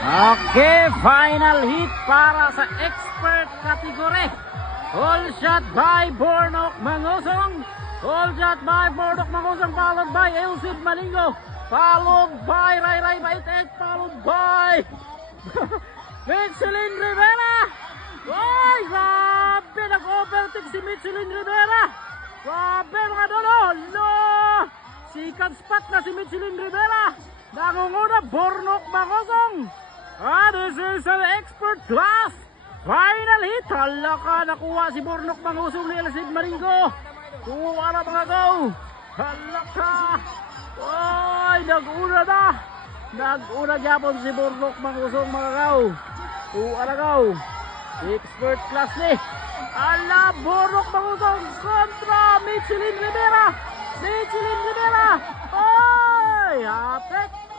Okay, final hit para sa expert category. All shot by Bornok Mangosong. All shot by Bornok Mangosong, followed by Elsid Malingo. Followed by Ray Ray Baitet. Followed by Michelin Rivera. Ay, grabe, nag-overtake si Michelin Rivera. Grabe mga dolo. No! Second spot na si Michelin Rivera. Nangunguna, Bornok Mangosong. This is an expert class. Final hit. Hala ka, nakuha si Bornok Mangosong ni Elsid Maringo. Kuha na mga go. Hala ka. Ay, nag-una na. Nag-una gyapon si Bornok Mangosong mga go. Kuha na go. Expert class ni. Hala, Bornok Mangosong kontra Michelin Rivera. Michelin Rivera. Ay, hapek.